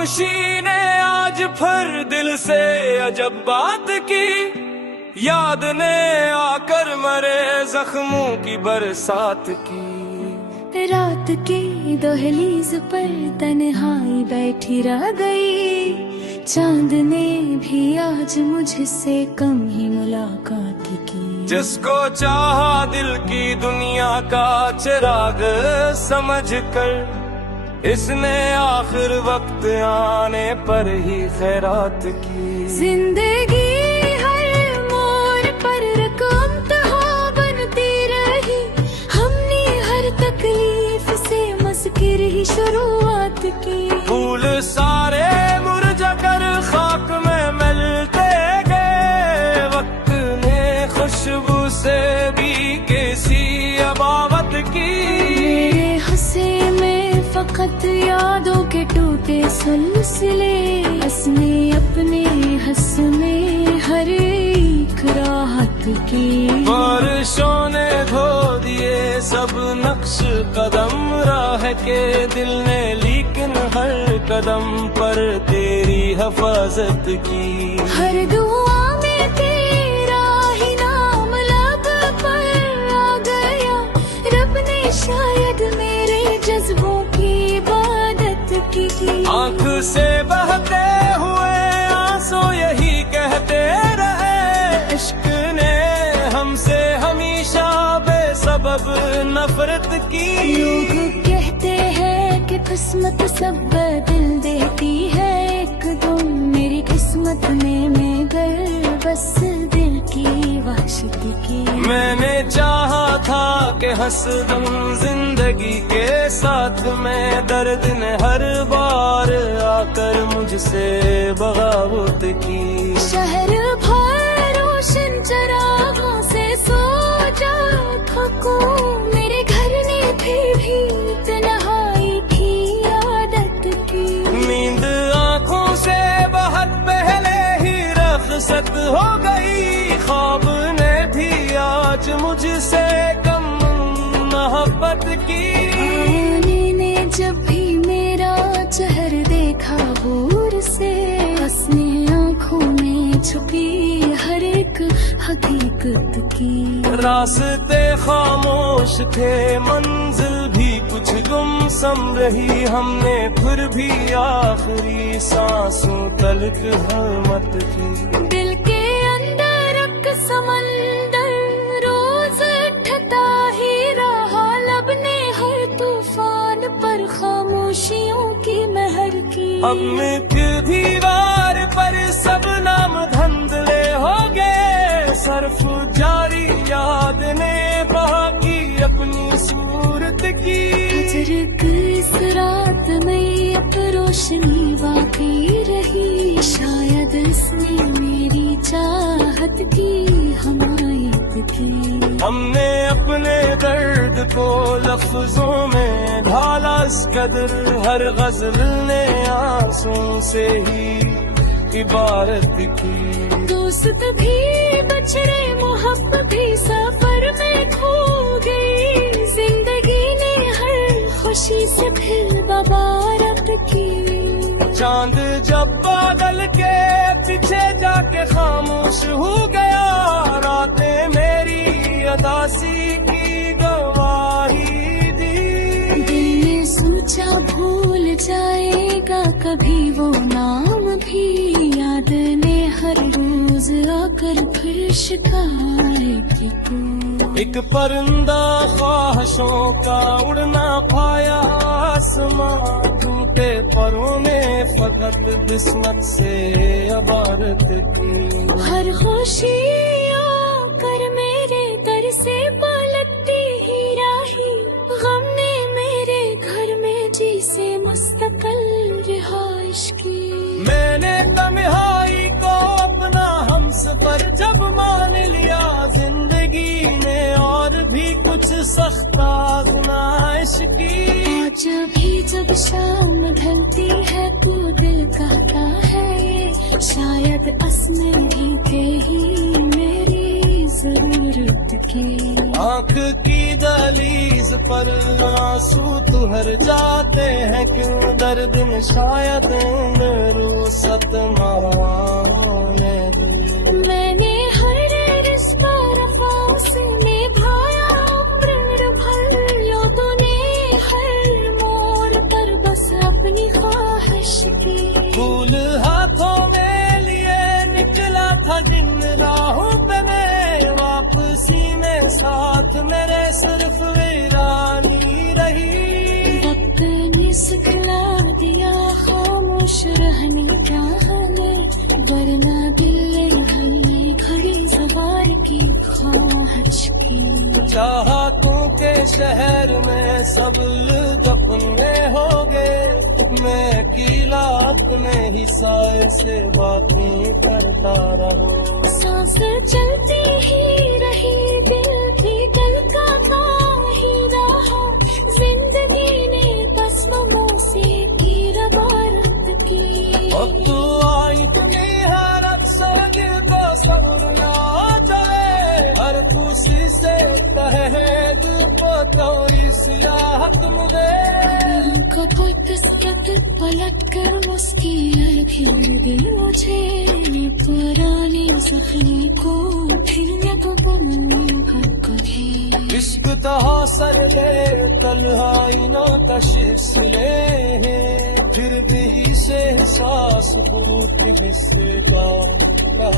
खामोशी ने आज फिर दिल से अजब बात की, याद ने आकर मरे जख्मों की बरसात की। रात की दहलीज पर तन्हाई बैठी रह गई, चांद ने भी आज मुझसे कम ही मुलाकात की। जिसको चाहा दिल की दुनिया का चिराग समझकर, इसने आखिर वक्त आने पर ही खैरात की। जिंदगी हर मोड़ पर रकम बनती रही, हमने हर तकलीफ से मस्किर ही शुरुआत की। फूल सारे मुरझा कर खाक में मिलते गए, वक्त ने खुशबू से भी कैसी अबावत की। मेरे हंसे में फकत यादों के टूटे सिलसिले, हंसने अपने हंस में हर एक राहत की। बारिशों ने धो दिए सब नक्श कदम राह के, दिल ने लेकिन हर कदम पर तेरी हिफाजत की। हर दुआ में तेरा ही नाम लब पर आ गया, रब ने शायद मेरे जज्बों की इबादत की। आँख से बहते हुए आंसू यही कहते रहे, इश्क ने हमसे हमेशा बेसबब नफरत की। लोग कहते हैं कि किस्मत सब बदल देती है, एक दम मेरी किस्मत में मैं गल बस दिल की वाशिकी की। मैंने चाहा था कि हंस दूं जिंदगी के साथ में, दर्द ने हर बार आकर मुझसे बगावत की। शहर भर रोशन चरागों से सो जा थको, मेरे घर ने फिर भी तन्हाई की आदत की। नींद आँखों से बहुत पहले ही रखसत हो गई, ख्वाब ने भी आज मुझसे कम मोहब्बत की। आने ने जब भी मेरा चेहरा देखा दूर से, हंसने आँखों में छुपी हर एक हकीकत की। रास्ते खामोश थे, मंजिल भी कुछ गुमसम रही, हमने फिर भी आखिरी सांसों तलक हिम्मत की। दिल के अंदर एक समंदर रोज उठता ही रहा, लब ने हर तूफान पर खामोशियों की महर की। अब एक दीवार पर सब नाम धंधले हो गए, सर्फ जारी याद ने बाकी अपनी सूरत की। फजर इस रात में अब रोशनी बाकी रही, शायद इसने मेरी चाहत की हमायत की। हमने अपने दर्द को लफ्जों में ढाला इस कदर, हर गजल ने आंसू से ही इबारत की। दोस्त भी बछड़े मोहब्बत भी सफर में खो गई, जिंदगी ने हर खुशी से फिर बबारत की। चांद जब बादल के पीछे जाके खामोश हो गया, रातें मेरी अदासी की गवाही दी। दिल ने सोचा भूल जाएगा कभी वो नाम भी, याद ने हर रोज आकर फिर शिकायत की। एक परिंदा ख्वाहिशों का उड़ना पाया आसमां, टूटे परों ने फकत किस्मत से इबारत की। हर खुशी आकर मेरे दर से पलटती ही रही, गम ने मेरे घर में जी से मुस्तकिल रिहाइश की। मैंने तन्हाई को अपना हमसफर जब मान लिया, जिंदगी ने और भी कुछ सख्त आजमाइश की। आज भी जब शाम ढलती है तो दिल कहता है, शायद असमें भी थे ही मेरी जरूरत की। आँख की दर दहलीज पर आंसू तुहर जाते हैं क्यों दर्द में शायद रुसत माने दे। मैंने हर रिश्ता रफा से निभाया उम्र भर, लोगों ने हर मोड़ पर बस अपनी ख्वाहिश की। फूल हाथों में लिए निकला था जिन राहों पे मैं, वापसी में साथ मेरे सिर्फ वीरानी रही। वक्त ने सिखला दिया खामोश रहने क्या हमें, वरना दिल ढलने घड़ी सवार की ख्वाहिश की। चाहतों के शहर में सब अपने हो गए, मैं अकेला अपने ही साए से बातें करता रहा। सांस चलती ही रही, दिल भी दिल का ही रहा, जिंदगी ने कस्मों से की रवारत की। अब तू आई तुम्हें हर अक्सर दिल को सब्र आ जाए, हर खुशी से कहे दिल को थोड़ी सियाहत मिले। कोई किस्मत पलट कर उसकी भी मुझे, पुरानी सपने को फिर कभी। इश्क तहा सर दे तन्हाई ना कशिश ले, फिर भी से एहसास भूख का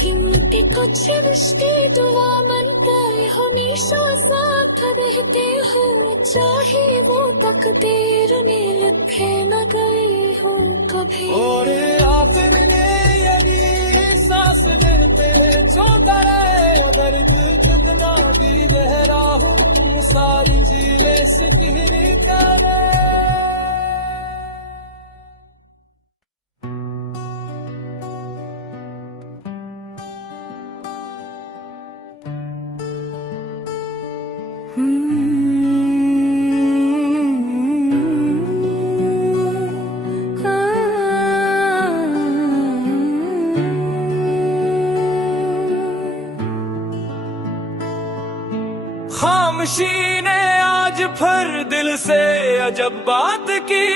क्योंकि कुछ रिश्ते दुआ बन गए, हमेशा साथ रहते हैं, चाहे वो तकदीर ने लिखे न गए हो कभी। और आखिर में यही सांस लेते छोटा है, अगर कितना भी गहरा हो सारी जीने से करे। खामोशी ने आज फिर दिल से अजब बात की,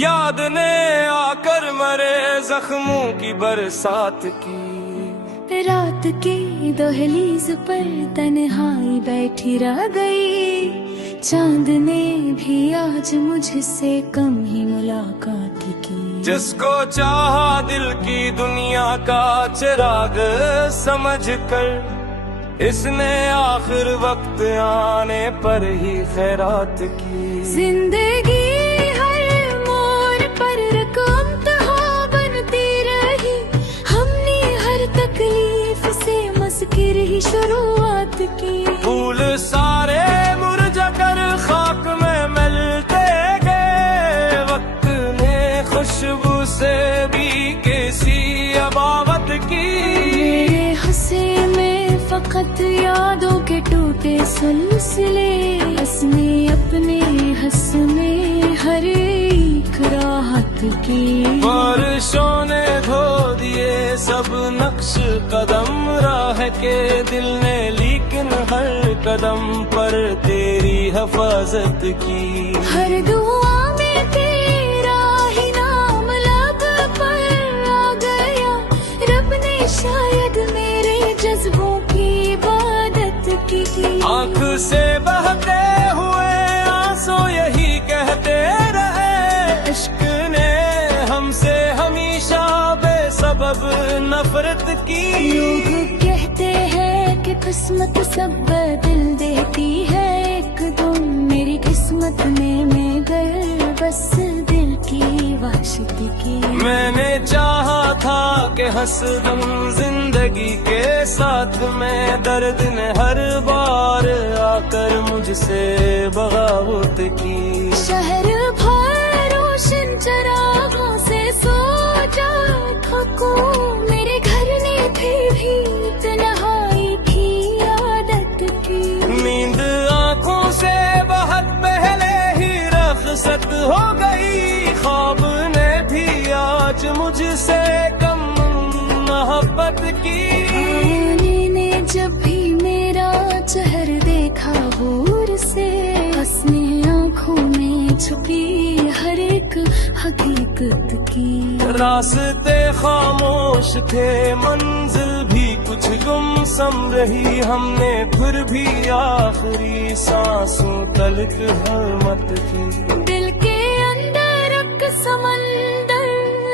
याद ने आकर मरे जख्मों की बरसात की। रात की दहलीज पर तन्हाई बैठी रह गई, चांद ने भी आज मुझसे कम ही मुलाकात की। जिसको चाहा दिल की दुनिया का चिराग समझ कर, इसने आखिर वक्त आने पर ही खैरात की। जिंदगी हर मोड़ पर रकम बनती रही, हमने हर तकलीफ से मस्किर ही शुरुआत की। फूल सारे मुरझा कर खाक में मिलते गए, वक्त ने खुशबू से भी कैसी अबावत की। मेरे हंसे में फकत यादों के टूटे सिलसिले, इसने अपने हंस में हर एक राहत की। बारिशों ने धो दिए सब नक्श कदम राह के, दिल ने लेकिन हर कदम पर तेरी हिफाजत की। हर दुआ में तेरा ही नाम लब पर आ गया, रब ने शायद मेरे जज्बों की इबादत की। आँख से बहते हुए आंसू यही कहते रहे, इश्क ने हमसे हमेशा बेसबब नफरत की। लोग कहते हैं कि किस्मत सब बदल देती है, एक दम मेरी किस्मत में मैं गई बस दिल की वाशिकी की। मैंने चाहा था कि हंसदम जिंदगी के साथ में, दर्द ने हर बार आकर मुझसे बगावत की। शहर भर रोशन चरागों से सो जा थको, मेरे घर ने भी तन्हाई की आदत की। नींद आँखों से बहुत पहले ही रख्सत हो गई, ख्वाब ने भी आज मुझसे कम मोहब्बत की। आने ने जब भी मेरा चेहरा देखा हो रास्ते खामोश थे, मंजिल भी कुछ गुमसम रही, हमने फिर भी आखिरी सांसों तलक हिम्मत की। दिल के अंदर एक समंदर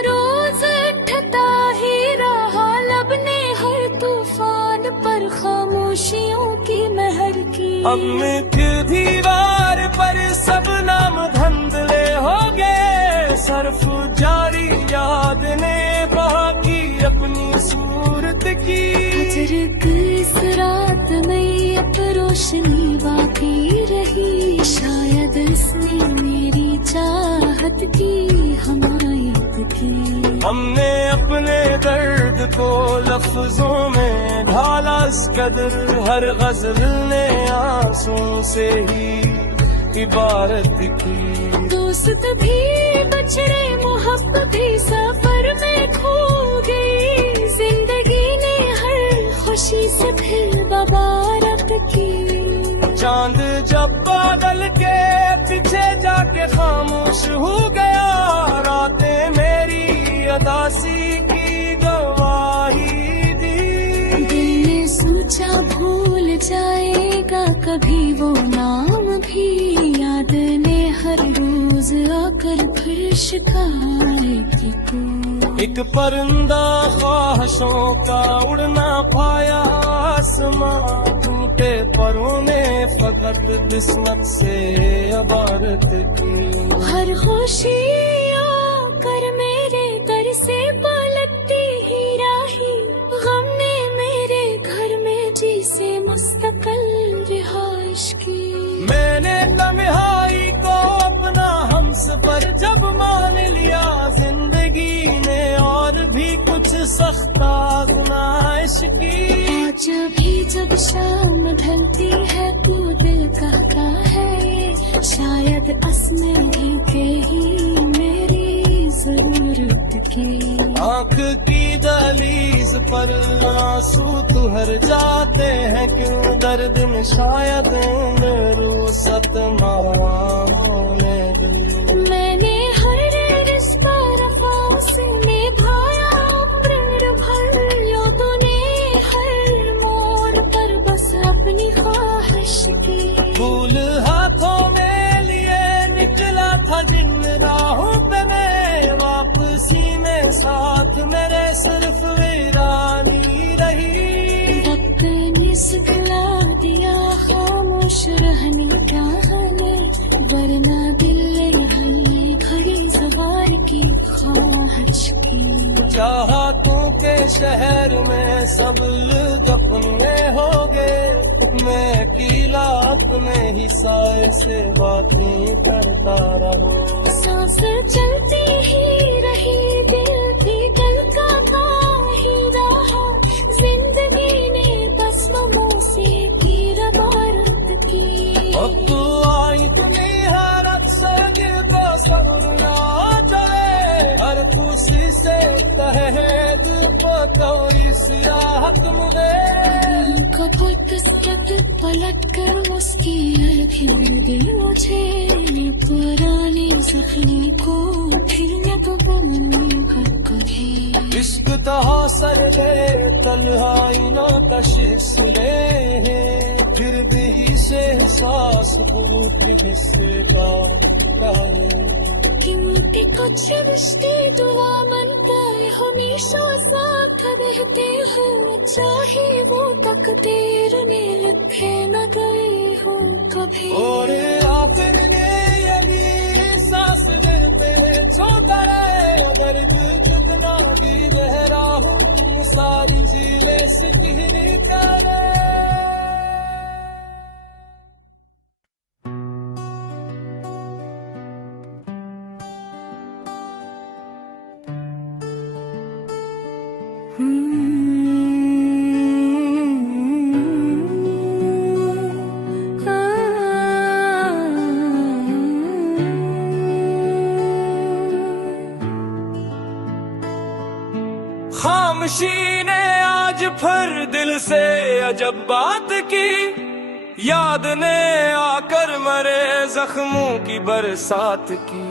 रोज उठता ही रहा, लब ने हर तूफान पर खामोशियों की महर की। अब मिट दीवार पर सब नाम धंधले हो गए, सर्फ जारी याद ने बाकी अपनी सूरत की। हजर की इस रात में अब रोशनी बाकी रही, शायद इसने मेरी चाहत की हमायत की। हमने अपने दर्द को लफ्जों में ढाला इस कदर, हर गज़ल ने आंसू से ही इबारत की। दोस्त भी बछड़े मोहब्बती सफर में खो गई, जिंदगी ने हर खुशी से फिर मुबारक की। चांद जब बादल के पीछे जाके खामोश हो गया, रातें मेरी अदासी की गवाही दी। दिल ने सोचा भूल जाएगा कभी वो नाम भी, याद ने हर रोज आकर फिर शिकायत को। एक परिंदा ख्वाहिशों का उड़ ना पाया आसमां, टूटे परों ने फकत किस्मत से इबारत की। हर खुशी आकर मेरे घर से पलटती ही रही, गम ने मेरे घर में जी से मुस्तकिल रिहाइश की। मैंने तन्हाई को अपना हमसफर जब मान लिया, जिंदगी ने और भी कुछ सख्त आज़माइश की। आज भी जब शाम ढलती है तो दिल कहता है, शायद असमें भी के ही मेरी जरूरत की। आँख की दहलीज पर आंसू तुहर जाते हैं, क्यों दर्द में शायद रूसत माने। मैंने हर रिश्ता रफ़ा से निभाया उम्र भर, लोगों ने हर मोड़ पर बस अपनी ख्वाहिश की। फूल हाथों में लिए निकला था जिन राहों पे मैं, वापसी में साथ मेरे सिर्फ वीरानी रही। वक्त ने सिखला दिया खामोश रहने का हमें, वरना दिल ने हर घड़ी सवार की ख्वाहिश की। चाहतों के शहर में सब लोग अपने हो गए, मैं अकेला अपने ही साए से बातें करता रहा। सांस चलती ही रही, दिल भी दिल का ही रहा, जिंदगी ने कस्मों से फिर इबारत की। अब तो आई तुम्हें हर अक्सर दिल को समझना जाए, हर खुशी से तहे दिल को कोई सिराहत मिले। कभी किस्मत पलट कर उसकी दिल मुझे, पुरानी जख्मी को फिर न दोबारा कभी। इश्क तहा सर दे तन्हाई ना कशिश ले, फिर भी से एहसास भूख हिस्से का क्योंकि कुछ रिश्ते दुआ बनता है, हमेशा साथ रहते हैं, चाहे वो तकदीर ने लिखे न गए हो कभी। और आखिर ने अली सांस लेते छोटा है, दर्द कितना भी गहरा हो, सारी जीले सिकिर करे। खामोशी ने आज फिर दिल से अजब बात की, याद ने आकर मरे जख्मों की बरसात की।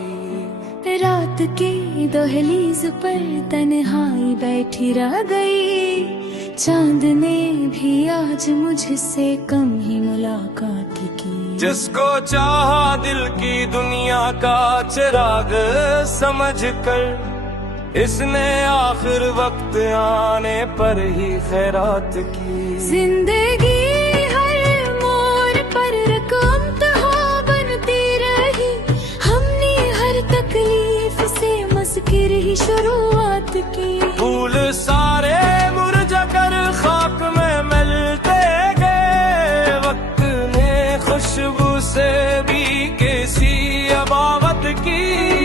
रात के दहलीज पर तन्हाई बैठी रह गई, चांद ने भी आज मुझसे कम ही मुलाकात की। जिसको चाहा दिल की दुनिया का चिराग समझ कर, इसने आखिर वक्त आने पर ही खैरात की। जिंदगी हर मोड़ पर रकम बनती रही, हमने हर तकलीफ से मस्किर ही शुरुआत की। फूल सारे मुरझा कर खाक में मिलते गए, वक्त ने खुशबू से भी कैसी अबावत की।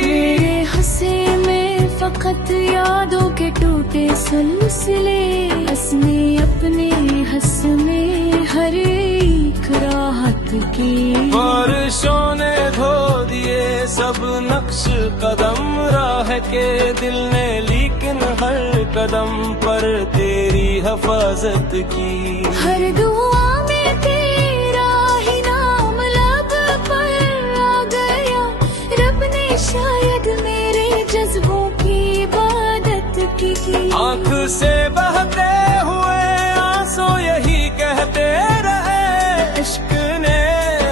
मेरे हंसे में फकत यादों के टूटे सिलसिले, हंसने अपने हंस में हर एक राहत की। बारिशों ने धो दिए सब नक्श कदम राह के, दिल ने लेकिन हर कदम पर तेरी हिफाजत की। हर दुआ में तेरा ही नाम लब पर आ गया, रब ने शायद मेरे जज्बों की इबादत की। आँख से बहते हुए आंसू यही कहते रहे, इश्क ने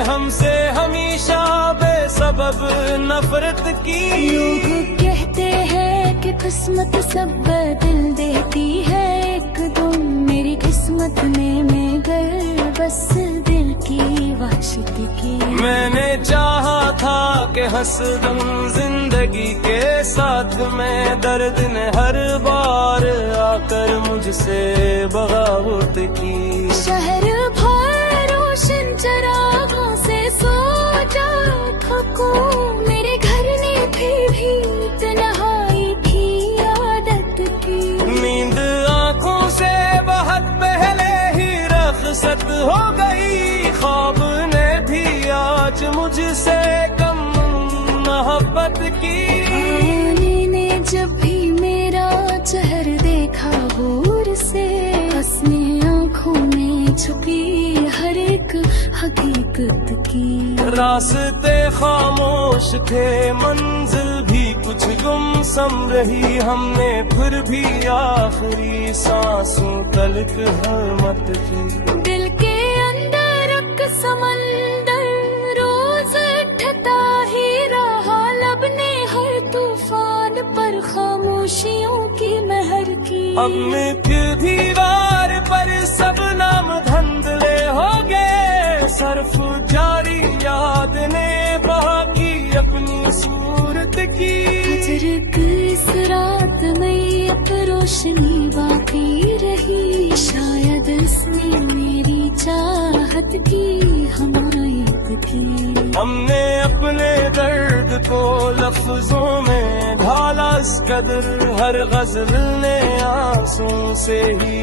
हमसे हमेशा बेसबब नफरत की। लोग कहते हैं कि किस्मत सब बदल देती है, एक दम मेरी किस्मत में मैं गई बस दिल की वाशिकी की। मैंने चाहा था कि हंसदम जिंदगी के साथ में, दर्द ने हर बार आकर मुझसे बगावत की। शहर भर रोशन चरागों से सो जा थको, मेरे घर ने फिर भी तन्हाई की आदत की। नींद आंखों से बहुत पहले ही रखसत हो गई, ख्वाब ने भी आज मुझसे कम मोहब्बत की। आने ने जब भी मेरा चेहरा देखा दूर से, अपनी आँखों में छुपी हर एक हकीकत की। रास्ते खामोश थे, मंजिल भी कुछ गुमसम रही, हमने फिर भी आखिरी सांसों तलक हिम्मत की। दिल के अंदर एक समंदर रोज उठता ही रहा, लब ने हर तूफान पर खामोशियों की महर की। अब मिट्टी दीवार पर सब नाम धंधले हो गए, सरफ जारी याद ने बाकी अपनी सूरत की। फजर इस रात में अब रोशनी बाकी रही, शायद इसने मेरी चाहत की हमायत की। हमने अपने दर्द को लफ्जों में ढाला इस कदर, हर गजल ने आंसू से ही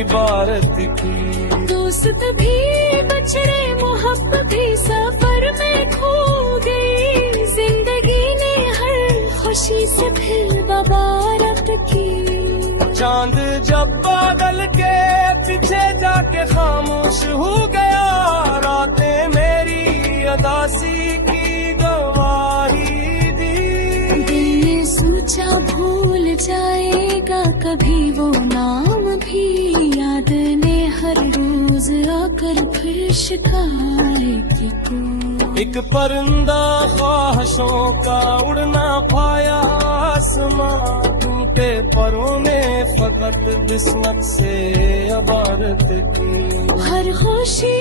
इबारत की। दोस्त भी बछड़े मोहब्बत भी सफर में खो गई, जिंदगी ने हर खुशी से फिर बबारत की। चांद जब बादल के पीछे जाके खामोश हो गया, रातें मेरी अदासी की गवाही दी। दिल ने सोचा भूल जाएगा कभी वो नाम भी, याद ने हर रोज आकर फिर शिकायत को। एक परिंदा ख्वाहिशों का उड़ना पाया आसमां, टूटे परों ने फकत किस्मत से इबारत की। हर खुशी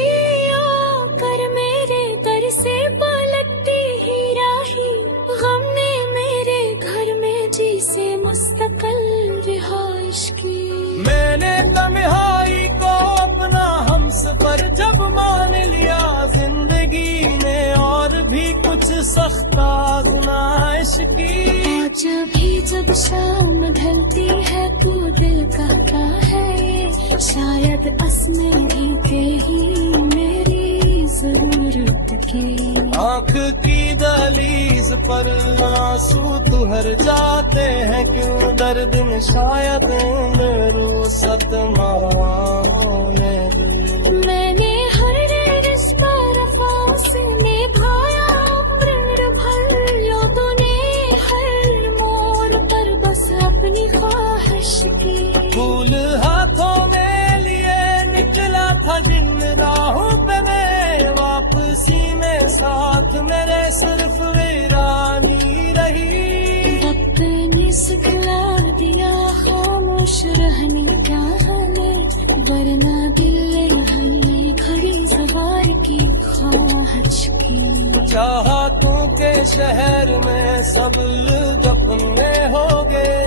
आकर मेरे दर से पलटती ही रही, गम ने मेरे घर में जी से मुस्तकिल रिहाइश की। मैंने तन्हाई को अपना हमसफर जब मान लिया, जिंदगी ने और भी कुछ सख्त आजमाइश की। आज भी जब शाम ढलती है तो दिल कहता है, शायद असमें भी ही मेरी जरूरत की। आँख की दहलीज पर आंसू तुहर जाते हैं, क्यों दर्द में शायद रोसत माने। मैंने हर रिश्ता वफा से निभाया, उम्र भर लोगों ने जिन राहों पे मैं वापसी में साथ मेरे सिर्फ वीरानी रही। वक्त ने सिखला दिया खामोश रहने क्या हमें, वरना दिल हल्ले घड़ी सवार की ख्वाहिश की। चाहतों के शहर में सब अपने हो गए,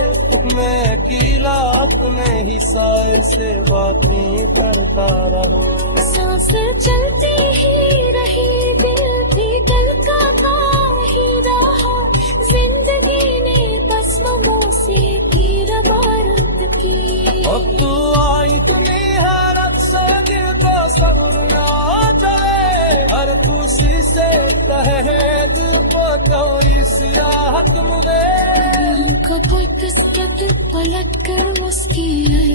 मैं अकेला अपने ही साए से बातें करता रहा। सांस चलती ही रही, दिल भी दिल का काम ही रहा। जिंदगी ने कसमों से की रवारत की। अब तू आई तुम्हें हर अक्सर दिल को सवरना चले, हर खुशी से कहे दिल को चोरी सियाहत मिले। कभी किस्मत पलट कर उसकी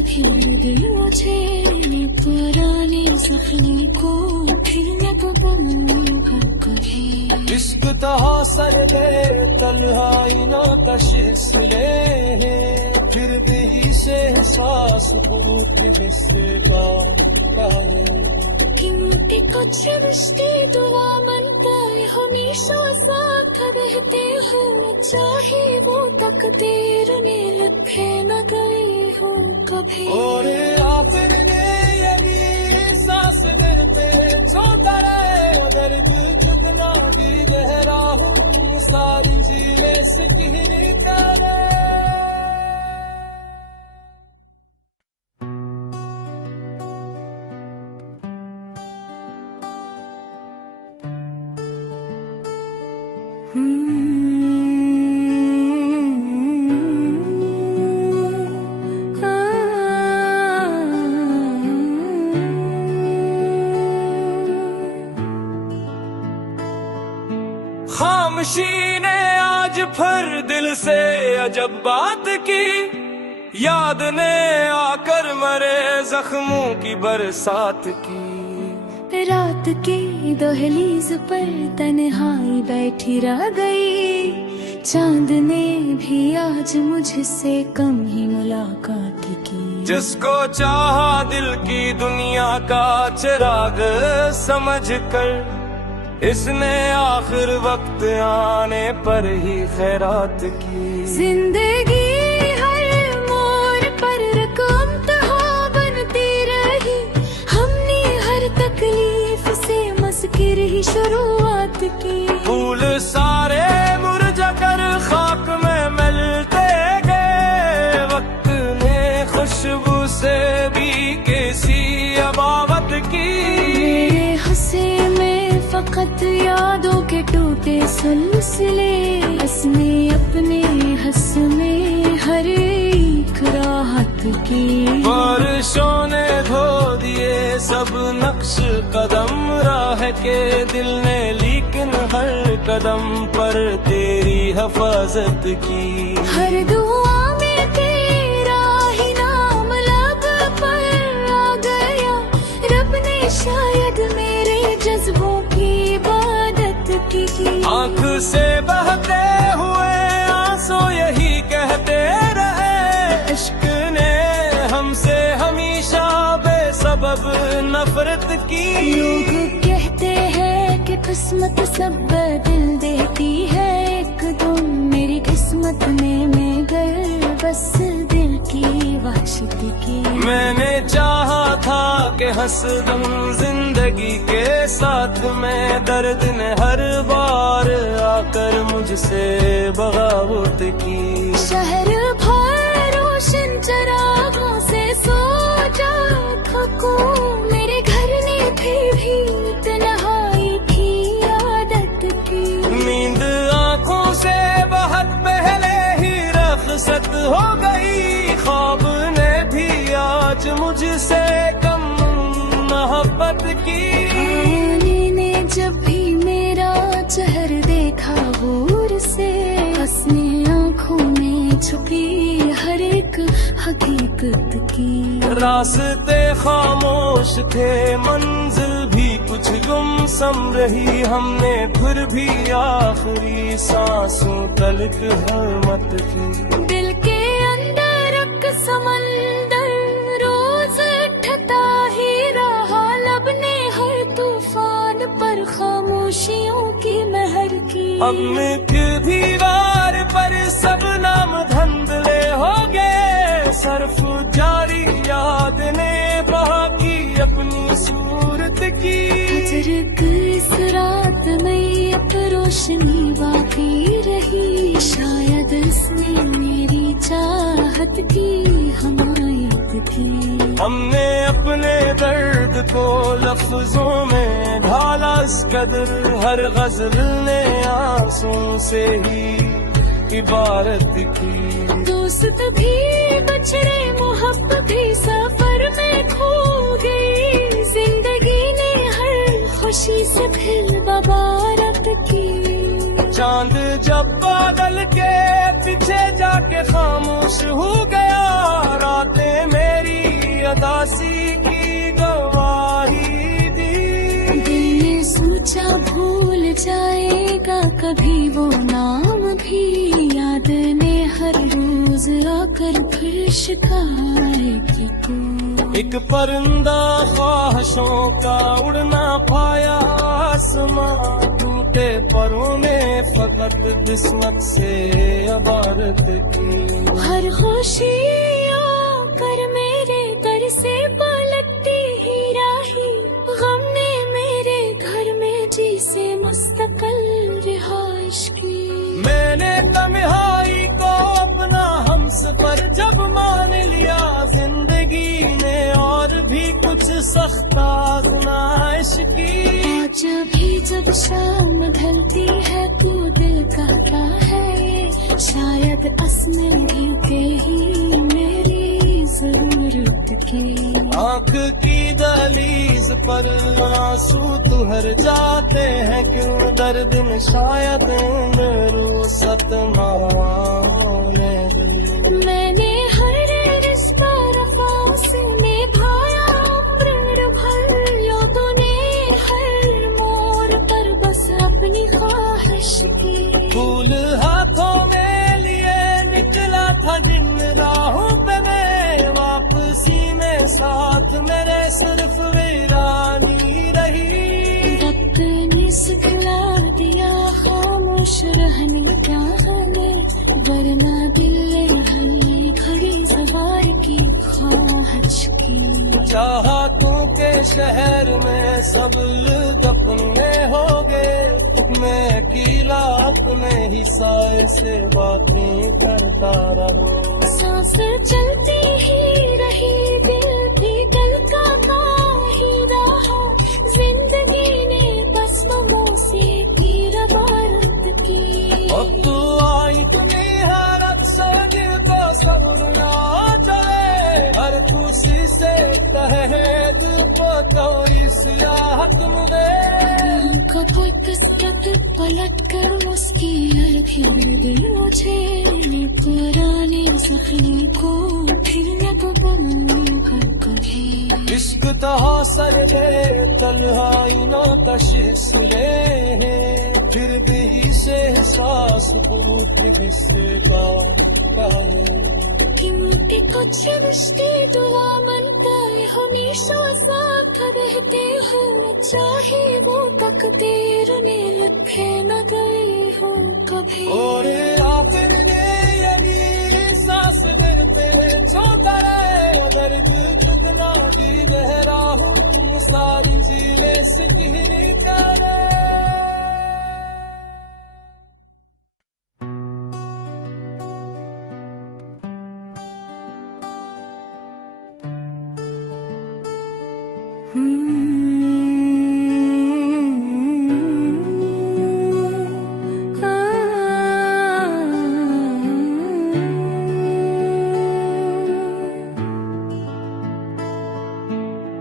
दिल मुझे पुराने सपने को फिर न बदलूं कभी। इश्क तहा सर दे तन्हाई ना कशिश मिले, फिर भी से एहसास के हिस्से का क्योंकि कुछ रिश्ते दुआ बनता है, हमेशा साथ रहते हैं, चाहे वो तकदीर ने लिखे न गए हो कभी। और आखिर में यही सांस मिलते छोटा रहे, अगर तू कितना भी गहरा हो सारी चीजें सिकही करे। खामोशी ने आज फिर दिल से अजब बात की, याद ने आकर मरे जख्मों की बरसात की। रात की दहलीज पर तन्हाई बैठी रह गई, चांद ने भी आज मुझसे कम ही मुलाकात की। जिसको चाहा दिल की दुनिया का चिराग समझ कर, इसने आखिर वक्त आने पर ही खैरात की। जिंदगी हर मोड़ पर रकम तहा बनती रही, हमने हर तकलीफ से मस्किर ही शुरुआत की। फूल सारे मुरझा कर खाक में मिलते गए, वक्त ने खुशबू से भी कैसी अबावत की। मेरे हंसे में फकत यादों के टूटे सिलसिले, इसने अपने हंस में हर एक राहत की। बारिशों ने धो दिए सब नक्श कदम राह के, दिल ने लेकिन हर कदम पर तेरी हिफाजत की। हर दुआ में तेरा ही नाम लब पर आ गया, रब ने शायद मेरे जज्बों की इबादत की। आँख से बहते हुए आंसू यही कहते रहे, इश्क ने हमसे हमेशा बेसबब नफरत की। लोग कहते हैं कि किस्मत सब बदल देती है, एक दम मेरी किस्मत में मैं गई बस दिल की वाशिकी की। मैंने चाहा था कि हंसदम जिंदगी के साथ में, दर्द ने हर बार आकर मुझसे बगावत की। शहर भर रोशन चरागों से सो जा थको, मेरे घर ने भी तन्हाई की आदत की। नींद आंखों से बहुत पहले ही रखसत हो गई, ख्वाब ने भी आज मुझसे कम मोहब्बत की। आने ने जब भी मेरा चेहरा देखा दूर से, हंसने आँखों में छुपी हर एक हकीकत की। रास्ते खामोश थे, मंजिल भी कुछ गुमसम रही, हमने फिर भी आखिरी सांसों तलक हिम्मत की। दिल के अंदर एक समंदर रोज उठता ही रहा, खुशियों की महर की। अब एक दीवार पर सब नाम धंधले हो गए, सर्फ जारी याद ने बहा की अपनी सूरत की। हजरत इस रात में एक रोशनी बाकी रही, शायद इसने मेरी चाहत की हमायत की। हमने अपने दर्द को लफ्जों में ढाला इस कदर, हर गजल ने आंसू से ही इबारत की। दोस्त भी बछड़े मोहब्बत भी सफर में खो गई, जिंदगी ने हर खुशी से फिर बबारत की। चांद जब बादल के पीछे जाके खामोश हो गया, रातें मेरी अदासी की गवाही दी। दिल ने सोचा भूल जाएगा कभी वो नाम भी, याद ने हर रोज आकर फिर शिकायत की। एक परिंदा ख्वाहिशों का उड़ ना पाया आसमां, टूटे परों ने फकत किस्मत से अबारत की। हर खुशी आकर मेरे घर से पलटती ही रही, गम ने मेरे घर में जी से मुस्तकिल रिहाइश की। मैंने तन्हाई को अपना हमसफर जब मान लिया, जिंदगी ने और भी कुछ सख्त आजमाइश की। आज भी जब शाम ढलती है तो दिल कहता है, शायद असमें भी ही मेरी जरूरत की। आँख की दहलीज पर आंसू तुहर जाते हैं क्यों, दर्द में शायद रुसत माने। मैंने हर रिश्ता रफा से निभाया उम्र भर, यादों ने हर मोड़ पर बस अपनी ख्वाहिश की। फूल हाथों में लिए निकला था जिन राहों पे मैं, वापसी में साथ मेरे सिर्फ वीरानी रही। वक्त ने सिखला दिया खामोश रहने का हमें, वरना दिल हर घड़ी सवार की ख्वाहिश की। चाहतों के शहर में सब दफने हो गए, मैं अकेला अपने ही साए से बातें करता रहा। सांस चलती ही रही, दिल भी धड़का ही रहा, जिंदगी ने बस से की रवारत की। अब तो आई तुम्हें हर अक्सर दिल को समझना जाए, हर खुशी से कहे दिल को तो इस याद मुझे। कभी किस्मत पलट कर उसकी दिल मुझे, पुराने सपने को फिर न बनाऊं हर कभी। इश्क तहा सर दे तन्हाई नो कशिश ले, फिर भी से एहसास भूख हिस्से का क्योंकि कुछ रिश्ते दुआ बनता है, हमेशा साथ रहते हैं, चाहे वो तकदीर ने लिखे न गए हो कभी। और आखिर ने यदि सांस दिल पे छोड़ा है, दर्द कितना भी गहरा हो सारी चीजें सिकही करे।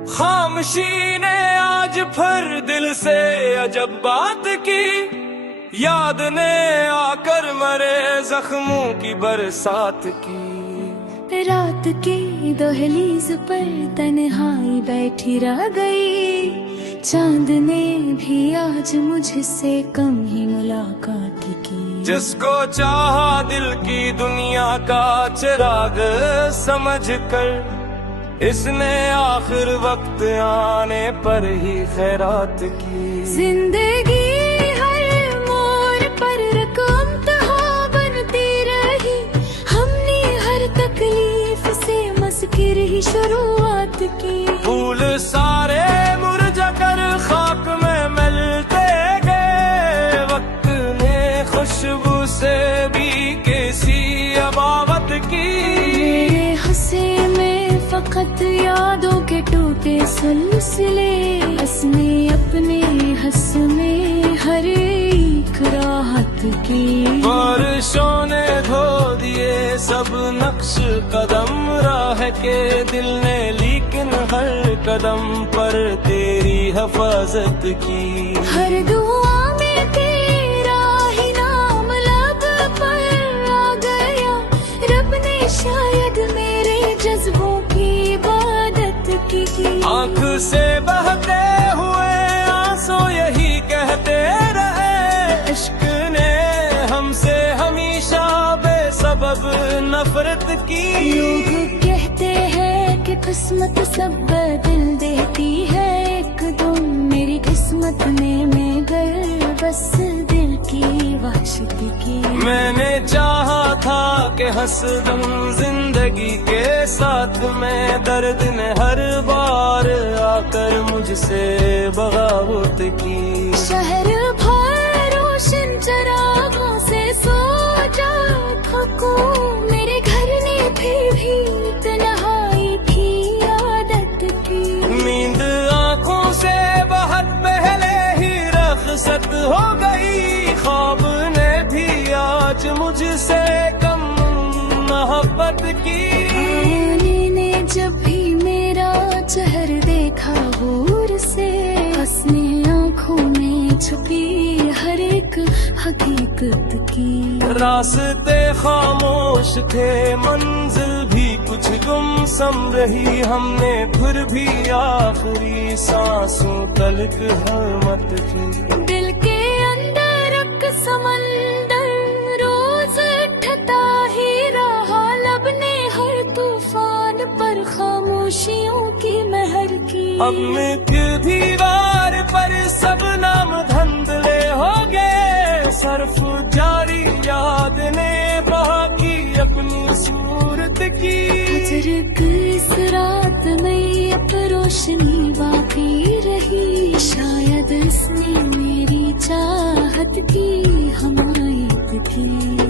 खामोशी ने आज फिर दिल से अजब बात की, याद ने आकर मरे जख्मों की बरसात की। रात की दहलीज पर तन्हाई बैठी रह गई, चांद ने भी आज मुझसे कम ही मुलाकात की। जिसको चाहा दिल की दुनिया का चिराग समझ कर, इसने आखिर वक्त आने पर ही खैरात की। जिंदगी की। फूल सारे मुरझा कर खाक में मिलते गए, वक्त ने खुशबू से भी कैसी अबावत की। मेरे हंसे में फकत यादों के टूटे सिलसिले, हंसने अपने हंस में हर एक राहत की। बारिशों ने धो दिए सब नक्श कदम राह के, दिल ने लेकिन हर कदम पर तेरी हिफाजत की। हर दुआ में तेरा ही नाम लब पर आ गया, रब ने शायद मेरे जज्बों की इबादत की। आँख से बहते हुए आंसू यही कहते रहे, इश्क ने हमसे हमेशा बेसबब नफरत की। लोग कहते हैं कि किस्मत सब बदल देती है, एक दम मेरी किस्मत ने मगर बस दिल की वाशिकी की। मैंने चाहा था कि हंसदम जिंदगी के साथ में, दर्द ने हर बार आकर मुझसे बगावत की। शहर भर रोशन चरागों से सो जा थको, मेरे घर ने फिर भी तन्हाई की आदत की। नींद आँखों से बहुत पहले ही रखसत हो गई, ख्वाब ने भी आज मुझसे कम मोहब्बत की। आने ने जब भी मेरा चेहरा देखा हूर से, हंसने आँखों में छुपी हर एक हकीकत की। रास्ते खामोश थे, मंजिल भी कुछ गुमसम रही, हमने फिर भी आखिरी सांसों तलक हिम्मत की। दिल के अंदर एक समंदर रोज ठता ही रहा, लब ने हर तूफान पर खामोशियों की महर की। अपने दीवार पर सब नाम धंधले हो गए, सर्फ जारी याद ने बाकी अपनी सूरत की। अजरक इस रात में अब रोशनी बाकी रही, शायद इसने मेरी चाहत की हमायत की।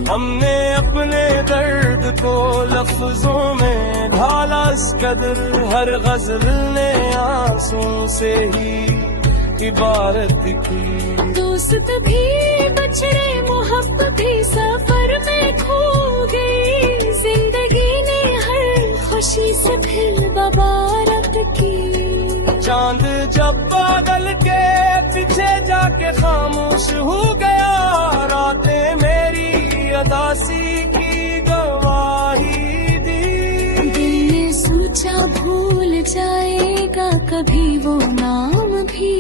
हमने अपने दर्द को लफ्जों में ढाला इस कदर, हर गजल ने आंसू से ही इबारत की। दोस्त भी बछड़े मोहब्बत भी सफर में खो गई, जिंदगी ने हर खुशी से फिर बबारत की। चांद जब बादल के पीछे जाके खामोश हो गया, रातें मेरी अदासी की गवाही दी। दिल ने सोचा भूल जाएगा कभी वो नाम भी,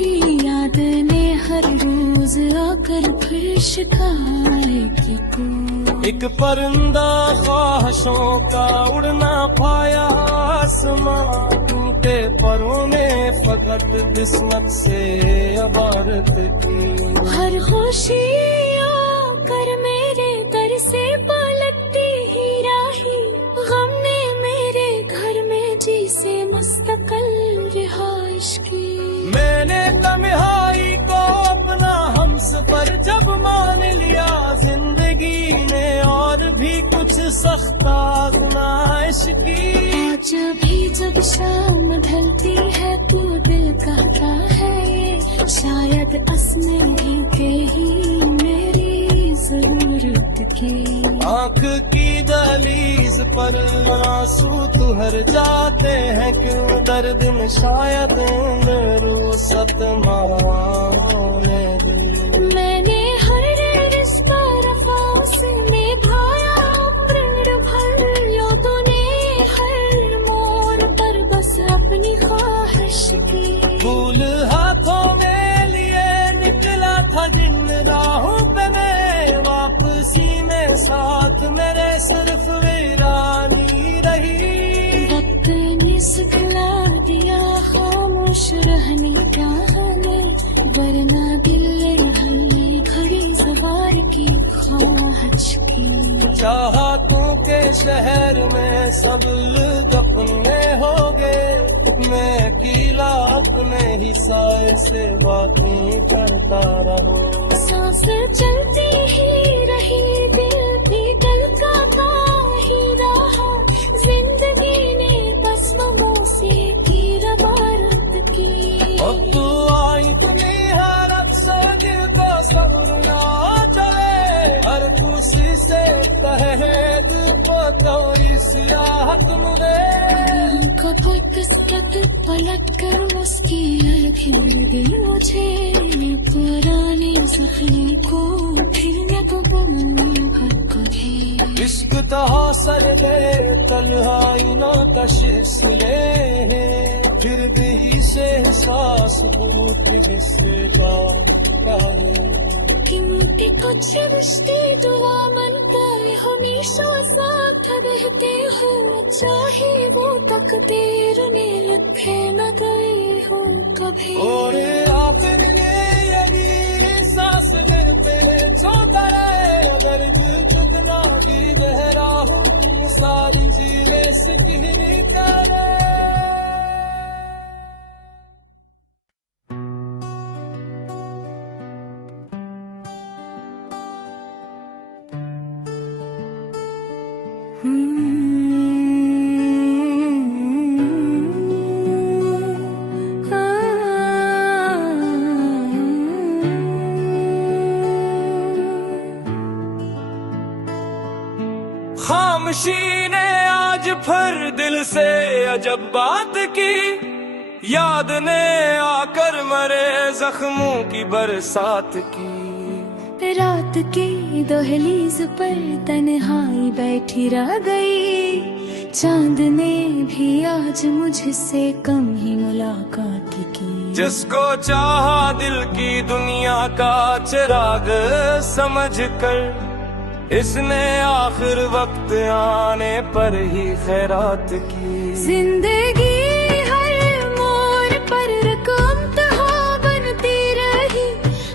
याद ने हर रोज आकर फिर शिकायत को। एक परिंदा ख्वाहिशों का उड़ना पाया आसमां, टूटे परों ने फकत किस्मत से इबारत की। हर खुशी आकर मेरे दर से पलटती ही रही, गम ने मेरे घर में जी से मुस्तकिल रिहाइश की। मैंने तन्हाई को अपना हमसफर जब मान लिया, जिंदगी ने और भी कुछ सख्त आजमाइश की। आज भी जब शाम ढलती है तो दिल कहता है, शायद असमें ही के ही मेरी जरूरत की। आँख की दहलीज पर आंसू तुहर जाते हैं क्यों, दर्द में शायद रोसत माने। मैंने हर रिश्ता रफा से निभाया, प्रण भर यादों ने हर मोड़ पर बस अपनी ख्वाहिश की। फूल हाथों में लिए निकला था जिन राहों पे मैं, वापसी में साथ मेरे सिर्फ वीरानी रही। वक्त ने सिखला दिया खामोश रहने क्या हमें, वरना दिल ने हर घड़ी सवार की ख्वाहिश की। चाहतों के शहर में सब लोग अपने हो गए, मैं अकेला अपने ही साए से बातें करता रहा। सांस चलती ही रही, दिल भी धड़काता ही रहा। जिंदगी ने बस से की रवारत की। अब तू आई तुम्हें हर अक्सर दिल को सपना चले, हर खुशी से कहे दिल को थोड़ी सियाहत मिले। कभी किस्मत पलट कर उसकी फिर दी मुझे, पुराने सपने को फिर न कभी। इश्क तहा सर दे तन्हाई ना कशिश ले, फिर भी से सांस फूट से जा। कीमती कुछ रिश्ते दुआ बनकर हमेशा साथ रहते हैं, चाहे वो तकदीर ने लिखे न गई हो कभी। और आखिर ये सांस लेते छोटा है, अगर कितना भी गहरा हो सारी जीने से करे। खामोशी ने आज फिर दिल से अजब बात की, याद ने आकर मरे जख्मों की बरसात की। रात की दहलीज पर तन्हाई बैठी रह गई, चांद ने भी आज मुझसे कम ही मुलाकात की। जिसको चाहा दिल की दुनिया का चिराग समझ कर, इसने आखिर वक्त आने पर ही खैरात की। जिंदगी हर मोड़ पर रकम तहा बनती रही,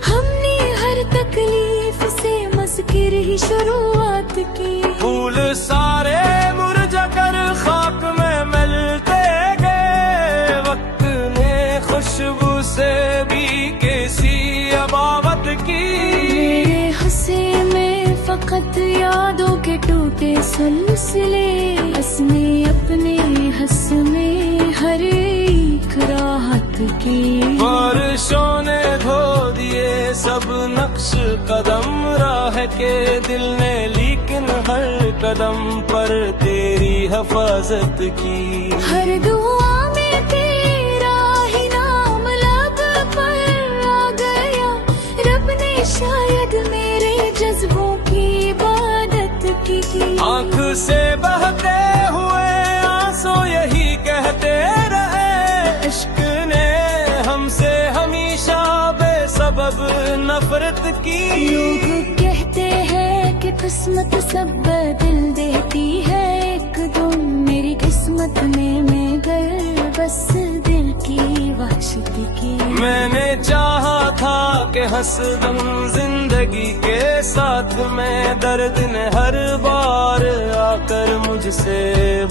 हमने हर तकलीफ से मस्किर ही शुरुआत की। फूल सारे मुरझा कर खाक में मिलते गए, वक्त ने खुशबू से भी कैसी अबावत की। मेरे हंसे में फकत यादों के टूटे सिलसिले, इसने अपने हंस में हर एक राहत की। बारिशों ने धो दिए सब नक्श कदम राह के, दिल ने लेकिन हर कदम पर तेरी हिफाजत की। हर दुआ में तेरा ही नाम लब पर आ गया, रब ने शायद मेरे जज्बों की इबादत की। आँख से बहते हुए आंसू यही कहते रहे, इश्क ने हमसे हमेशा बेसबब नफरत की। लोग कहते हैं कि किस्मत सब बदल देती है, एक दिन मेरी किस्मत में मैं गल बस दिल की वाशिकी की। मैंने चाहा था कि हंसदम जिंदगी के साथ में, दर्द ने हर बार आकर मुझसे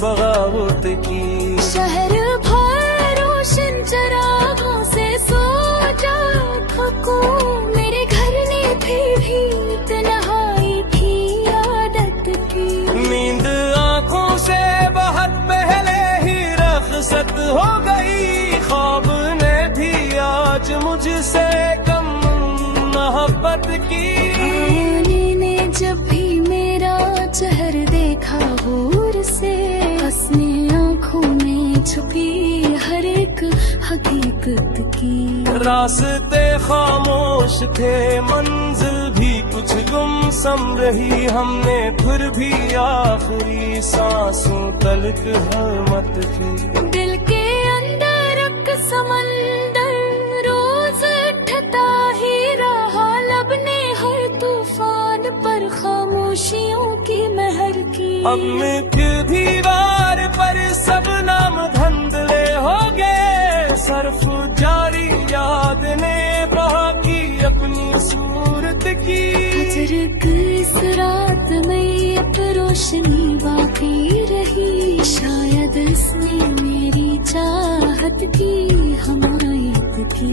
बगावत की। शहर भर रोशन चरागों से सो जा थकूं, मेरे घर ने फिर भी तन्हाई की आदत की। नींद आँखों से बहुत पहले ही रखसत हो गई, ख्वाब ने भी आज मुझसे कम मोहब्बत की। आने ने जब भी मेरा चेहरा देखा हूर से, हंसने आँखों में छुपी हर एक हकीकत की। रास्ते खामोश थे, मंजिल भी कुछ गुमसम रही, हमने फिर भी आखिरी सांसों तलक हिम्मत की। दिल के अंदर एक समंदर रोज उठता ही रहा, लब ने हर तूफान पर खामोशियों की महर की। अब मिट्टी दीवार पर सब नाम धंधले हो गए, सर्फ जारी याद ने बाकी अपनी सूरत की। फजर इस रात में अब रोशनी बाकी रही, शायद इसने मेरी चाह चाहत की हमायत की।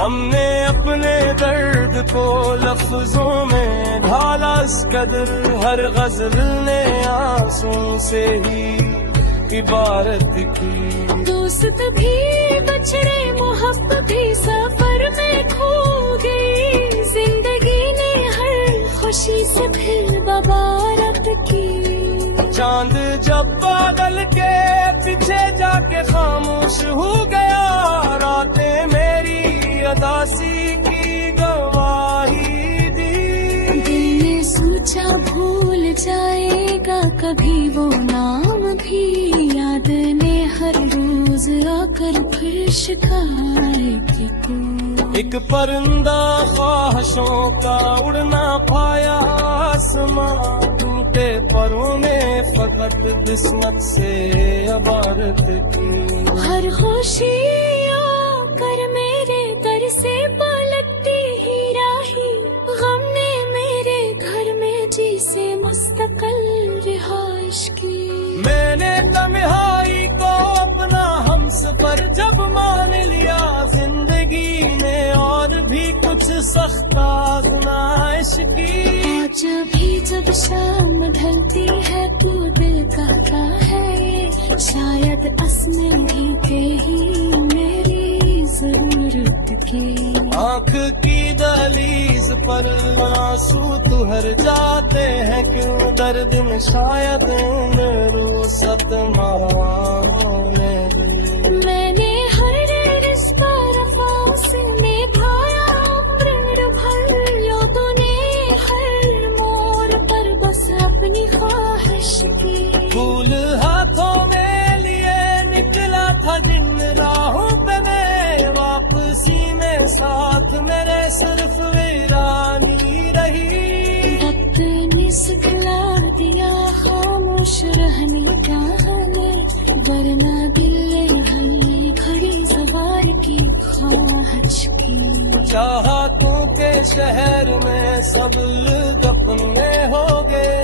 हमने अपने दर्द को लफ्जों में ढाला इस कदर, हर गजल ने आंसू से ही इबारत की। दोस्त भी बछड़े मोहब्बत भी सफर में खो गई, जिंदगी ने हर खुशी से फिर बबारत की। चांद जब बादल के पीछे जाके खामोश हो गया, रातें मेरी अदासी की गवाही दी। दिल ने सोचा भूल जाएगा कभी वो नाम भी, याद ने हर रोज आकर फिर शिकायत की। एक परिंदा ख्वाहिशों का उड़ ना पाया आसमां, टूटे परों में फकत किस्मत से अबारत की। हर खुशी आकर मेरे दर से पलटती ही राही, गम ने मेरे घर में जी से मुस्तकिल रिहाइश की। मैंने तन्हाई को अपना हमसफर जब मान लिया, जिंदगी ने और भी कुछ सख्त आजमाइश की। आज भी जब शाम ढलती है तो दिल कहता है, शायद असमें भी थे ही मेरी जरूरत की। आँख की दहलीज पर आंसू तुहर जाते हैं क्यों, दर्द में शायद रुसत माने। मैंने हर रिश्ता रफा से निभाया, प्रण भर लोगों ने हर मोड़ पर बस अपनी ख्वाहिश की। फूल हाथों में लिए निकला था जिन राहों पे मैं, वापसी में साथ मेरे सिर्फ वीरानी रही। वक्त ने सिखला दिया खामोश रहने का है, वरना दिल ने हर घड़ी सवार की ख्वाहिश की। चाहतों के शहर में सब अपने हो गए,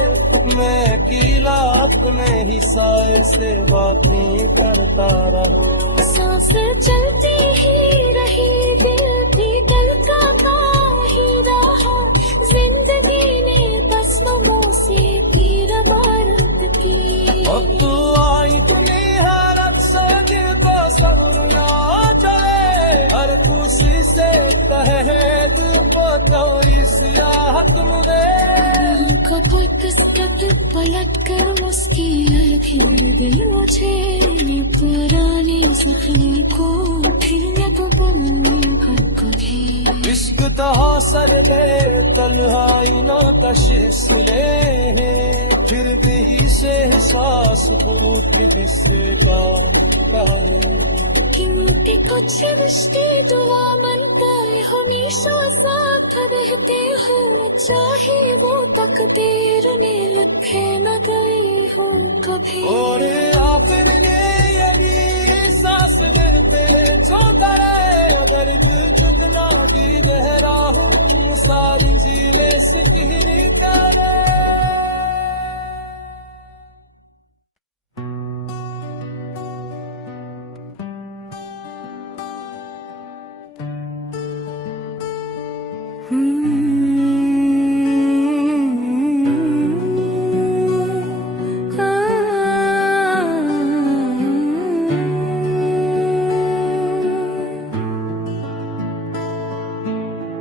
मैं किला अपने ही साए से बातें करता रहा। सांस चलती ही रही, दिल भी धड़का ही रहा, जिंदगी ने तस्वीरों से तीर बारत की। अब तू आई तुमने हर अक्सर दिल को समझना चले, हर खुशी से कहे दिल को चोरी सियाहत मुझे। पलट कर उसकी आँखें दिल मुझे, पुरानी सपने को फिर कभी। इश्क तहा सर दे तन्हाई ना कशिश ले, फिर भी से एहसास टूट हिस्से का क्योंकि कुछ रिश्ते दुआ बनता है, हमेशा साथ रहते हैं, चाहे वो तकदीर ने लिखे न गई हो कभी। और आखिर ये सांस गिरते छोड़ अगर कितना की गहरा हूँ, सारी जीले से करे।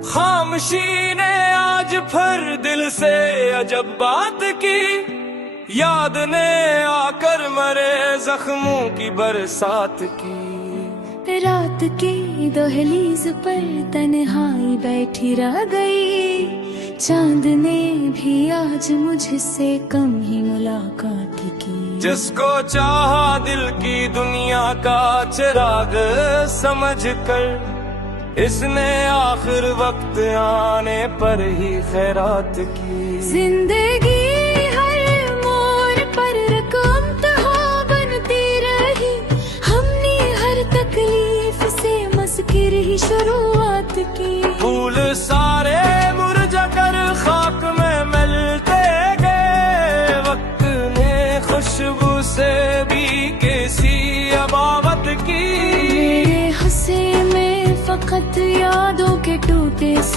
खामोशी ने आज फिर दिल से अजब बात की, याद ने आकर मरे जख्मों की बरसात की। रात की दहलीज पर तन्हाई बैठी रह गई, चांद ने भी आज मुझसे कम ही मुलाकात की। जिसको चाहा दिल की दुनिया का चिराग समझ कर, इसने आखिर वक्त आने पर ही खैरात की। जिंदगी हर मोड़ पर रकम बनती रही, हमने हर तकलीफ से मस्किर ही शुरुआत की। फूल सारे मुरझा कर खाक में मिलते गए, वक्त ने खुशबू से भी कैसी अबावत की।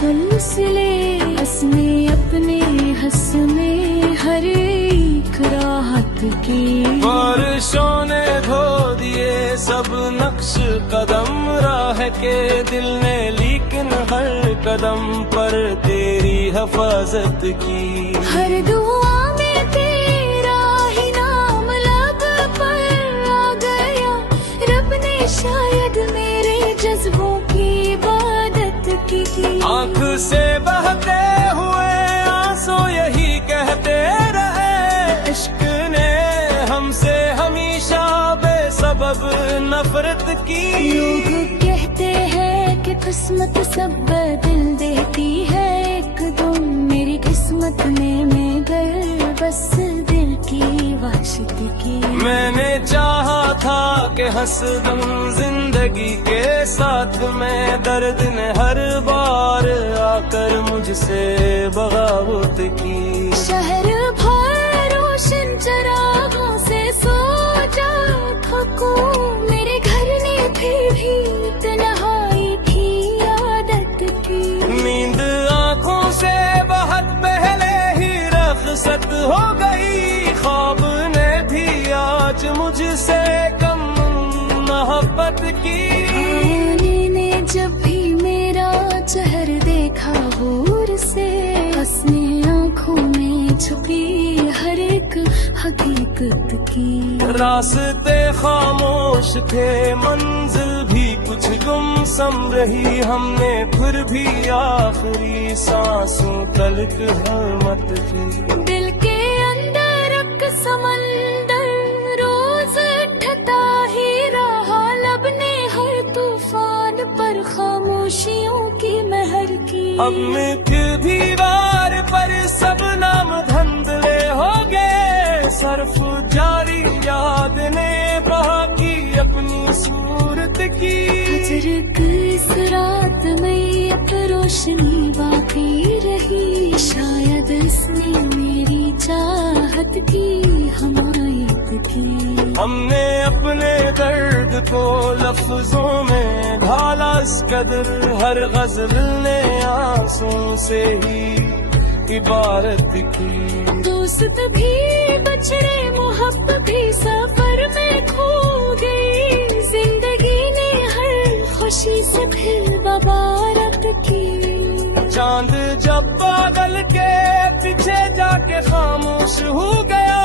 सिलसिले हंसने अपने हंस में हर एक राहत की। बारिशों ने धो दिए सब नक्श कदम राह के दिल ने, लेकिन हर कदम पर तेरी हिफाजत की। हर दुआ में तेरा ही नाम लब पर आ गया, रब ने शायद मेरे जज्बों की इबादत की। आँख से बहते हुए आंसू यही कहते रहे, इश्क ने हमसे हमेशा बेसबब नफरत की। लोग कहते हैं कि किस्मत सब बदल देती है, एक दम मेरी किस्मत में मैं गई बस दिल की वाशिकी की। मैंने चाहा था कि हंसदम जिंदगी के साथ में, दर्द ने हर बार आकर मुझसे बगावत की। शहर भर रोशन चरागों से सो जा थको, मेरे घर ने फिर भी तन्हाई की आदत की। नींद आँखों से बहुत पहले ही रखसत हो गई, ख्वाब ने भी आज मुझसे कम मोहब्बत की। आने ने जब भी मेरा चेहरा देखा हूर से, हंसने आँखों में छुपी हर एक हकीकत की। रास्ते खामोश थे, मंजिल भी कुछ गुमसम रही, हमने फिर भी आखिरी सांसों तलक हिम्मत की। दिल के अंदर एक समंदर रोज उठता ही रहा, लब ने हर तूफान पर खामोशियों की महर की। अब मीठी दीवार पर सब नाम धंधले हो गए, सर्फ जारी याद ने बाकी अपनी सूरत की। फजर की इस रात में अब रोशनी बाकी रही, शायद इसने मेरी चाहत की हमायत की। हमने अपने दर्द को लफ्जों में ढाला इस कदर, हर गजल ने आंसू से ही इबारत की। दोस्त भी बछड़े मोहब्बत भी सफर में खो गई, जिंदगी ने हर खुशी से फिर बबारत की। चांद जब पागल के पीछे जाके खामोश हो गया,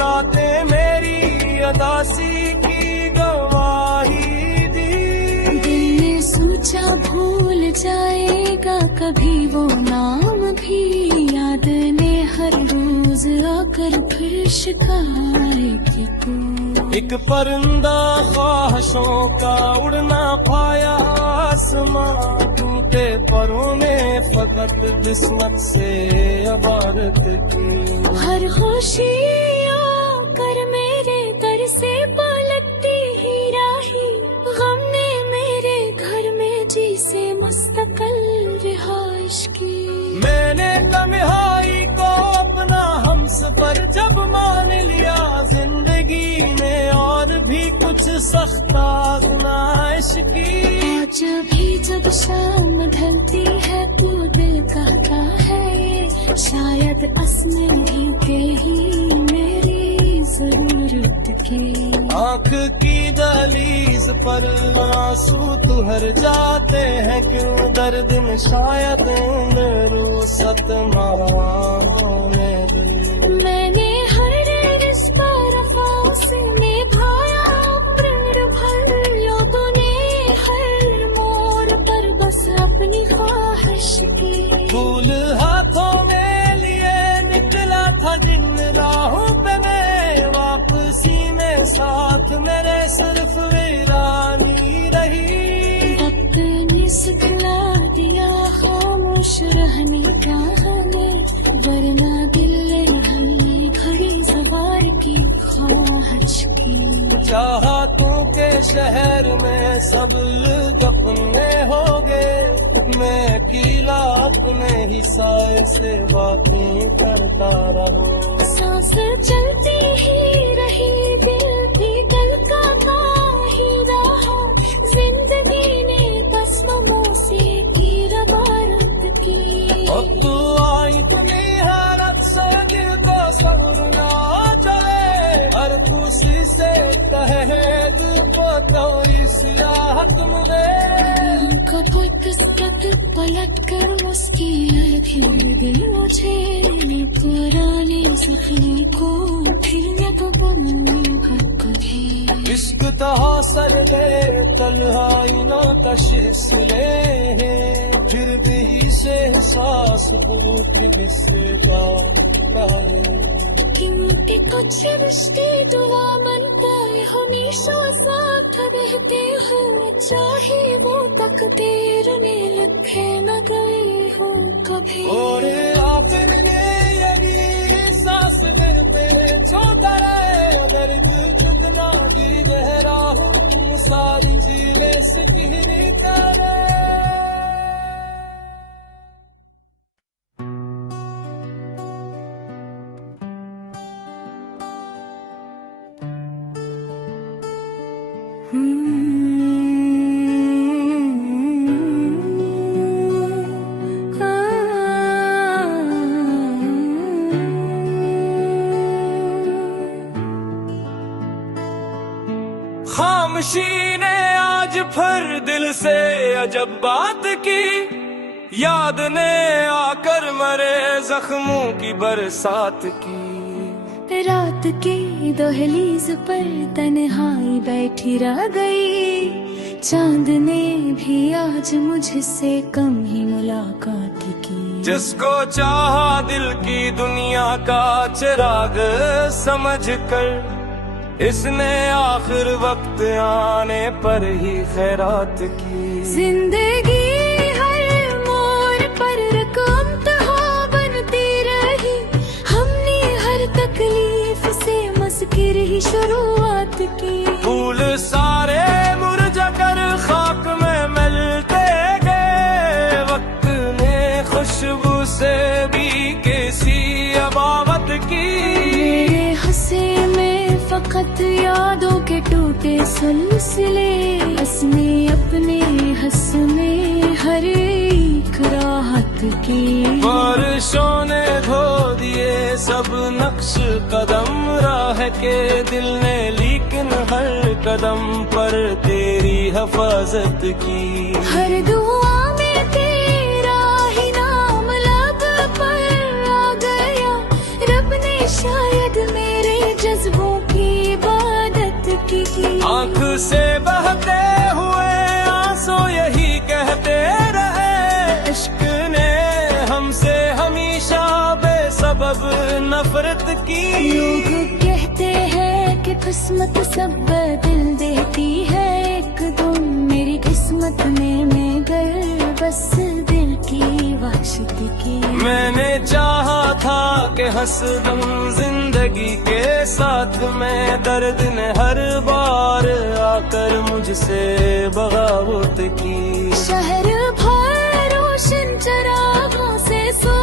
रातें मेरी अदासी की गवाही दी। दिल ने सोचा भूल जाएगा कभी वो नाम भी, याद ने हर रोज आकर फिर शिकायत की। एक परिंदा ख्वाहिशों का उड़ ना पाया आसमां, टूटे परों ने फकत किस्मत से इबारत की। हर खुशी आकर मेरे दर से पलटती ही रही, गम ने मेरे घर में जी से मुस्तकिल रिहाइश की। मैंने तन्हाई को अपना हमसफर जब मान लिया, जिंदगी ने और भी कुछ सख्त आजमाइश की। आज भी जब शाम ढलती है तो दिल कहता है, शायद असमें भी थे ही मेरी जरूरत की। आँख की दहलीज पर आंसू तुहर जाते हैं क्यों, दर्द में शायद रोसत मैंने हर रिश्ता रफा से निभाया, प्रण भर लोगों ने हर मोड़ पर बस अपनी ख्वाहिश की। फूल हाथों में लिए निकला था जिन राहों पे मैं, वापसी में साथ मेरे सिर्फ वीरानी रही। अपने सिखला दिया खामोश रहने का हमें, वरना दिल ने हमें घड़ी सवार की ख्वाहिश की। चाहतों के शहर में सब अपने हो गए, मैं अकेला अपने ही साए से बातें करता रहा। सांस चलती ही रही, दिल भी धड़कता ही रहा, जिंदगी ने कसमों से की रवारत कहे दिल को तो इस राहत मिले। कब किसका दिल पलट कर उसकी फिर दिल मुझे पुराने सपने को फिर मैं कबूलूंगा कभी। इश्क तहा सर दे तन्हाई ना कशिश मिले, फिर भी से एहसास भूख बिसरता क्योंकि कुछ रिश्ते दुआ बनता है हमेशा साथ रहते हुए, चाहे वो तकदीर ने लिखे न गए हो कभी। और आखिर में यही सांस दिल पे छोड़ा है, अगर कितना भी गहरा हो सारी चीजें सिकिर करे। खामोशी ने आज फिर दिल से अजब बात की, याद ने आकर मरे जख्मों की बरसात की। रात की दहलीज पर तन्हाई बैठी रह गई, चांद ने भी आज मुझसे कम ही मुलाकात की। जिसको चाहा दिल की दुनिया का चिराग समझ कर, इसने आखिर वक्त आने पर ही खैरात की। जिंदगी हर मोड़ पर रकम तहा बनती रही, हमने हर तकलीफ से मस्किर ही शुरुआत की। फूल सारे मुरझा कर खाक में मिलते गए, वक्त ने खुशबू से भी कैसी अबावत की। मेरे हंसे में फकत यादों के टूटे सिलसिले, उसने अपने हंस में हर एक राहत की। बारिशों ने धो दिए सब नक्श कदम राह के, दिल ने लेकिन हर कदम पर तेरी हिफाजत की। हर दुआ में तेरा ही नाम लब पर आ गया, रब ने शायद मेरे जज्बों की इबादत की। आँख से बहते हुए आंसू यही कहते रहे, इश्क ने हमसे हमेशा बेसबब नफरत की। लोग कहते हैं कि किस्मत सब बदल देती है, एक दिन मेरी किस्मत में मैं गई बस दिल की वाशिकी की। मैंने चाहा था कि हंसदम जिंदगी के साथ में, दर्द ने हर बार आकर मुझसे बगावत की। शहर भर रोशन चरागों से सो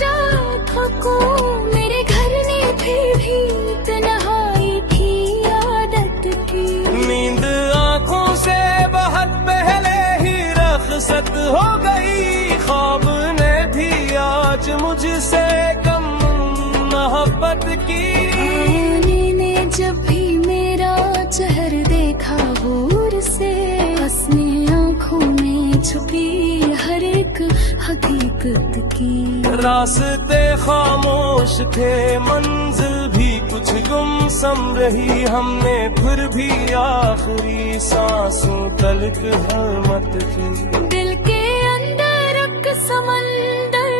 जा थको, मेरे घर ने फिर भी तन्हाई की आदत की। नींद आँखों से बहुत पहले ही रखसत हो गई, ख्वाब ने भी आज मुझसे कम मोहब्बत की। आने ने जब भी मेरा चेहरा देखा दूर से, उसने आँखों में छुपी हर एक हकीकत की। रास्ते खामोश थे, मंजिल भी कुछ गुमसम रही, हमने फिर भी आखिरी सांसों तलक हिम्मत की। दिल के अंदर एक समंदर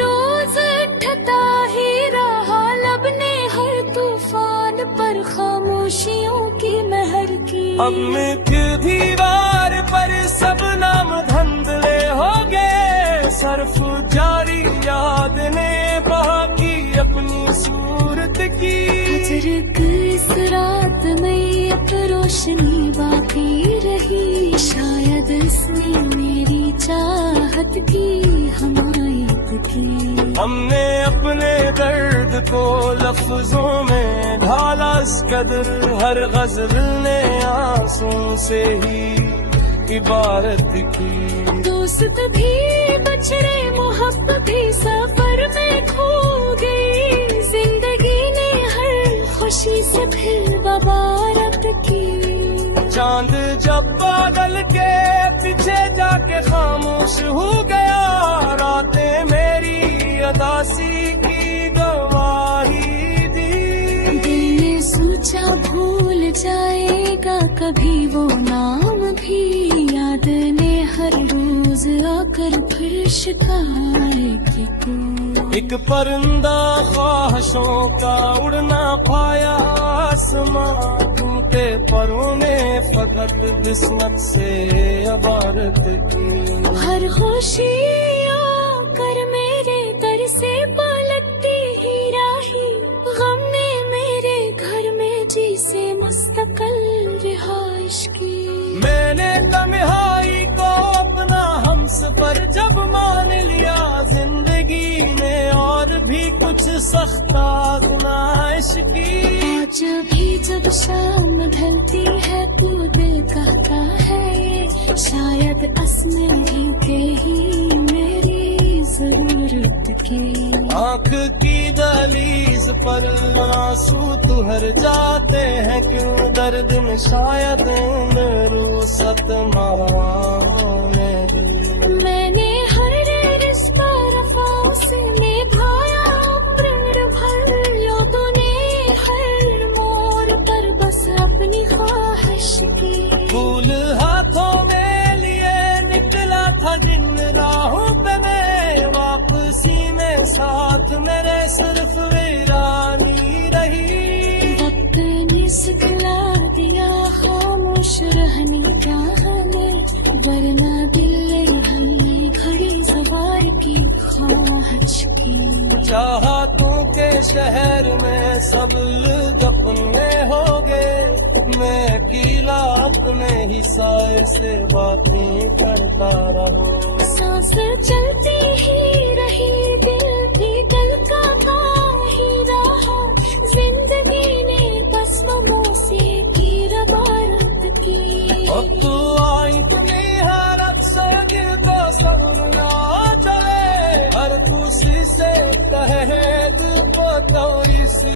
रोज ठता ही रहा, लब ने हर तूफान पर खामोशियों की महर की। अब मीठी दीवार पर सब नाम धंधले हो गए, सर्फ जारी याद ने बाकी अपनी सूरत की। फजर इस रात में एक रोशनी बाकी रही, शायद इसने मेरी चाहत की हमायत की। हमने अपने दर्द को लफ्जों में ढाला इस कदर, हर गजल ने आंसू से ही इबारत की। दोस्त भी बछड़े मोहब्बत भी सफर में खो गई, जिंदगी ने हर खुशी से फिर बबारत चांद जब बादल के पीछे जाके खामोश हो गया, रातें मेरी अदासी की गवाही दी। दिल ने सोचा भूल जाएगा कभी वो नाम भी, याद ने हर रोज आकर फिर शिकायत की। एक परिंदा ख्वाहिशों का उड़ना पाया आसमां, टूटे परों ने फकत किस्मत से अबारत की। हर खुशी आकर मेरे दर से पलटती ही राही, गम ने मेरे घर में जी से मुस्तकिल रिहाइश की। मैंने तन्हाई को अपना हमसफर जब मान लिया, जिंदगी में और भी कुछ सख्त आजमाइश की। आज भी जब शाम ढलती है तो दिल कहता है ये शायद असमें भी थे ही मेरी जरूरत की। आँख की दहलीज पर आंसू तुहर जाते हैं क्यों, दर्द में शायद रुसत मैंने हर रिश्ता रफा से निभाया, प्रण भर लोगों ने हर मोड़ पर बस अपनी ख्वाहिश की। फूल हाथों में लिए निकला था जिन राहों पे मैं, वापसी में साथ मेरे सिर्फ वीरानी रही। वक्त ने सिखला दिया खामोश रहने क्या हमें, वरना दिल हमने घड़ी सवार की ख्वाहिश की। चाहतों के शहर में सब लोग अपने हो गए, मैं अकेला अपने ही साए से बातें करता रहा। सांस चलती ही रही, दिल भी कल का ही रहा, जिंदगी ने बस से की रवायत की। अब तू आई तुम्हें हर अक्सर दिल को समझना जाए, हर खुशी से कहे दिल को तो इस